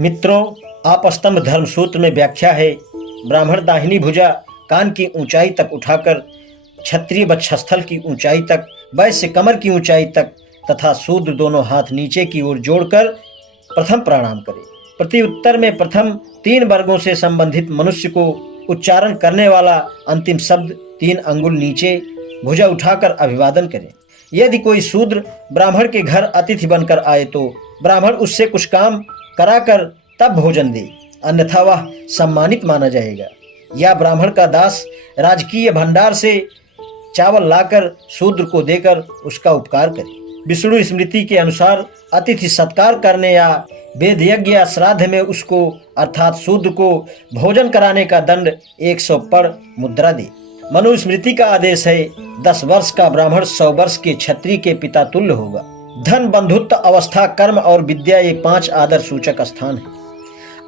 मित्रों, आपस्तंभ धर्मसूत्र में व्याख्या है, ब्राह्मण दाहिनी भुजा कान की ऊंचाई तक उठाकर, क्षत्रिय वक्षस्थल की ऊंचाई तक, वैश्य कमर की ऊंचाई तक तथा शूद्र दोनों हाथ नीचे की ओर जोड़कर प्रथम प्रणाम करे। प्रत्युत्तर में प्रथम 3 वर्गों से संबंधित मनुष्य को उच्चारण करने वाला अंतिम शब्द 3 अंगुल नीचे भुजा उठाकर अभिवादन करें। यदि कोई शूद्र ब्राह्मण के घर अतिथि बनकर आए तो ब्राह्मण उससे कुछ काम कराकर तब भोजन दे, अन्यथा वह सम्मानित माना जाएगा। या ब्राह्मण का दास राजकीय भंडार से चावल लाकर शूद्र को देकर उसका उपकार करे। विष्णु स्मृति के अनुसार अतिथि सत्कार करने या वेद यज्ञ या श्राद्ध में उसको अर्थात शूद्र को भोजन कराने का दंड 100 पड़ मुद्रा दे। मनुस्मृति का आदेश है, 10 वर्ष का ब्राह्मण 100 वर्ष के क्षत्रिय के पिता तुल्य होगा। धन, बंधुत्व, अवस्था, कर्म और विद्या ये 5 आदर सूचक स्थान हैं।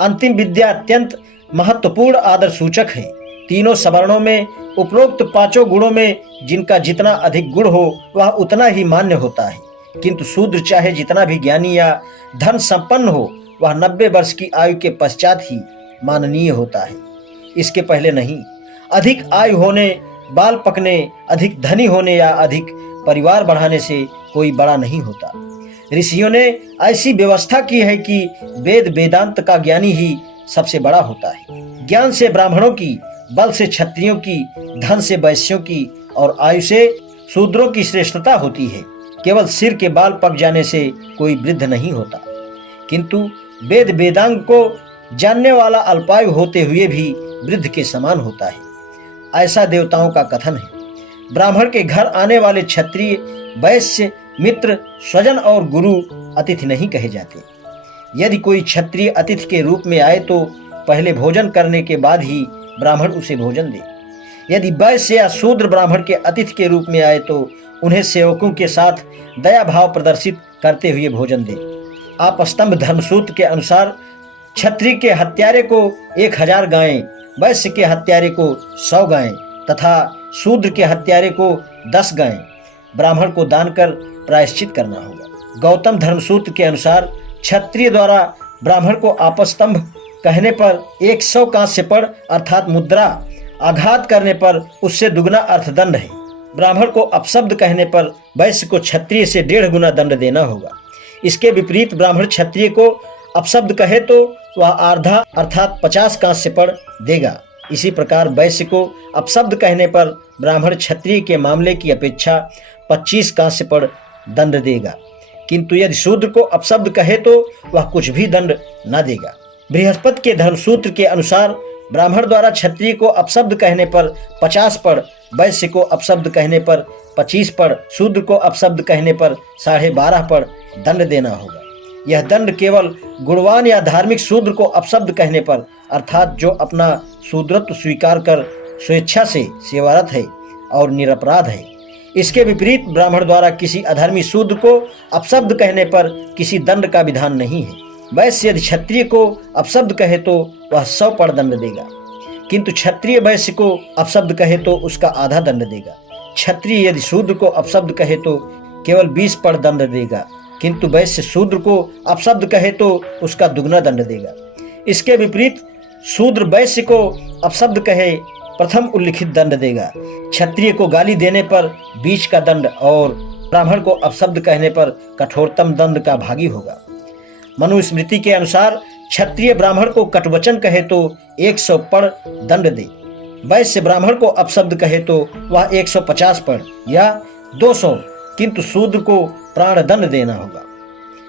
अंतिम विद्या अत्यंत महत्वपूर्ण आदर सूचक है। तीनों सवर्णों में उपरोक्त 5 गुणों में जिनका जितना अधिक गुण हो वह उतना ही मान्य होता है, किंतु शूद्र चाहे जितना भी ज्ञानी या धन संपन्न हो वह 90 वर्ष की आयु के पश्चात ही माननीय होता है, इसके पहले नहीं। अधिक आयु होने, बाल पकने, अधिक धनी होने या अधिक परिवार बढ़ाने से कोई बड़ा नहीं होता। ऋषियों ने ऐसी व्यवस्था की है कि वेद वेदांत का ज्ञानी ही सबसे बड़ा होता है। ज्ञान से ब्राह्मणों की, बल से क्षत्रियों की, धन से वैश्यों की और आयु से शूद्रों की श्रेष्ठता होती है। केवल सिर के बाल पक जाने से कोई वृद्ध नहीं होता, किंतु वेद वेदांग को जानने वाला अल्पायु होते हुए भी वृद्ध के समान होता है, ऐसा देवताओं का कथन है। ब्राह्मण के घर आने वाले क्षत्रिय, वैश्य, मित्र, स्वजन और गुरु अतिथि नहीं कहे जाते। यदि कोई क्षत्रिय अतिथि के रूप में आए तो पहले भोजन करने के बाद ही ब्राह्मण उसे भोजन दे। यदि वैश्य या शूद्र ब्राह्मण के अतिथि के रूप में आए तो उन्हें सेवकों के साथ दया भाव प्रदर्शित करते हुए भोजन दे। आपस्तंभ धर्मसूत्र के अनुसार क्षत्रिय के हत्यारे को 1000 गायें, वैश्य के हत्यारे को 100 गायें तथा शूद्र के हत्यारे को 10 गायें ब्राह्मण को दान कर प्रायश्चित करना होगा। गौतम धर्मसूत्र के अनुसार क्षत्रिय द्वारा ब्राह्मण को आपस्तंभ कहने पर 100 कांस्य पड़ अर्थात मुद्रा, आघात करने पर उससे दुगना अर्थदंड है। ब्राह्मण को अपशब्द कहने पर वैश्य को क्षत्रिय से 1.5 गुना दंड देना होगा। इसके विपरीत ब्राह्मण क्षत्रिय को अपशब्द कहे तो वह आधा अर्थात 50 कांस्य पड़ देगा। इसी प्रकार वैश्य को अपशब्द कहने पर ब्राह्मण क्षत्रिय के मामले की अपेक्षा 25 कांस्य पड़ दंड देगा, किंतु यदि शूद्र को अपशब्द कहे तो वह कुछ भी दंड न देगा। बृहस्पति के धर्मसूत्र के अनुसार ब्राह्मण द्वारा क्षत्रिय को अपशब्द कहने पर 50 पड़, वैश्य को अपशब्द कहने पर 25 पड़, शूद्र को अपशब्द कहने पर 12.5 पड़ दंड देना होगा। यह दंड केवल गुणवान या धार्मिक शूद्र को अपशब्द कहने पर अर्थात जो अपना शूद्रत्व स्वीकार कर स्वेच्छा से सेवारत है और निरपराध है। इसके विपरीत ब्राह्मण द्वारा किसी अधर्मी शूद्र को अपशब्द कहने पर किसी दंड का विधान नहीं है। वैश्य यदि क्षत्रिय को अपशब्द कहे तो वह 100 पड़ दंड देगा, किंतु क्षत्रिय वैश्य को अपशब्द कहे तो उसका आधा दंड देगा। क्षत्रिय यदि शूद्र को अपशब्द कहे तो केवल 20 पड़ दंड देगा, किंतु वैश्य शूद्र को अपशब्द कहे तो उसका दुगना दंड देगा। इसके विपरीत शूद्र वैश्य को अपशब्द कहे प्रथम उल्लिखित दंड देगा। क्षत्रिय को गाली देने पर 20 का दंड और ब्राह्मण को अपशब्द कहने पर कठोरतम दंड का भागी होगा। मनुस्मृति के अनुसार क्षत्रिय ब्राह्मण को कटवचन कहे तो 100 पड़ दंड दे, वैश्य ब्राह्मण को अपशब्द कहे तो वह 150 पड़ या 200, किंतु शूद्र को प्राण दंड देना होगा।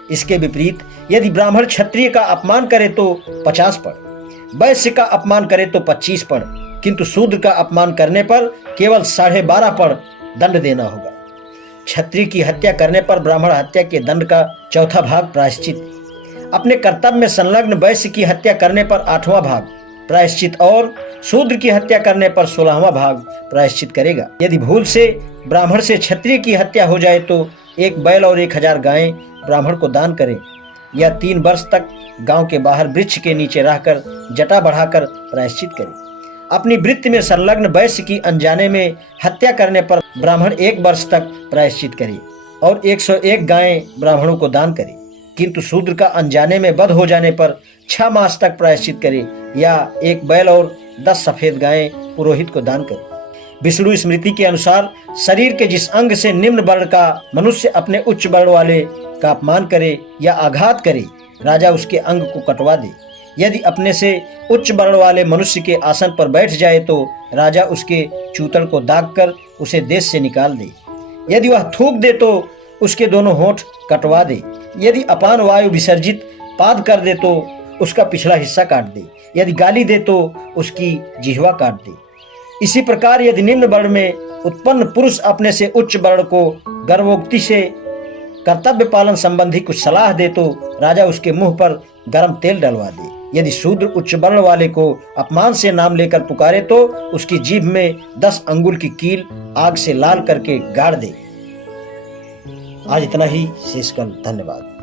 इसके विपरीत यदि ब्राह्मण क्षत्रिय का अपमान करे तो 50 पड़, वैश्य का अपमान करे तो 25 पड़, किंतु शूद्र का अपमान करने पर केवल 12.5 पड़ दंड देना होगा। क्षत्रिय की हत्या करने पर ब्राह्मण हत्या के दंड का 4था भाग प्रायश्चित, अपने कर्तव्य में संलग्न वैश्य की हत्या करने पर 8वां भाग प्रायश्चित और शूद्र की हत्या करने पर 16वां भाग प्रायश्चित करेगा। यदि भूल से ब्राह्मण से क्षत्रिय की हत्या हो जाए तो 1 बैल और 1000 गायें ब्राह्मण को दान करें या 3 वर्ष तक गांव के बाहर वृक्ष के नीचे रहकर जटा बढ़ाकर प्रायश्चित करें। अपनी वृत्ति में संलग्न वैश्य की अनजाने में हत्या करने पर ब्राह्मण 1 वर्ष तक प्रायश्चित करे और 101 गायें ब्राह्मणों को दान करे, किंतु शूद्र का अनजाने में वध हो जाने पर 6 मास तक प्रायश्चित करे या 1 बैल और 10 सफेद गायें पुरोहित को दान करे। विष्णु स्मृति के अनुसार शरीर के जिस अंग से निम्न वर्ण का मनुष्य अपने उच्च वर्ण वाले का अपमान करे या आघात करे, राजा उसके अंग को कटवा दे। यदि अपने से उच्च वर्ण वाले मनुष्य के आसन पर बैठ जाए तो राजा उसके चूतड़ को दागकर उसे देश से निकाल दे। यदि वह थूक दे तो उसके दोनों होंठ कटवा दे। यदि अपान वायु विसर्जित पाद कर दे तो उसका पिछला हिस्सा काट दे। यदि गाली दे तो उसकी जिह्वा काट दे। इसी प्रकार यदि निम्न वर्ण में उत्पन्न पुरुष अपने से उच्च वर्ण को गर्भोक्ति से कर्तव्य पालन संबंधी कुछ सलाह दे तो राजा उसके मुंह पर गर्म तेल डलवा दे। यदि शूद्र उच्च वर्ण वाले को अपमान से नाम लेकर पुकारे तो उसकी जीभ में 10 अंगुल की कील आग से लाल करके गाड़ दे। आज इतना ही, शेष कल। धन्यवाद।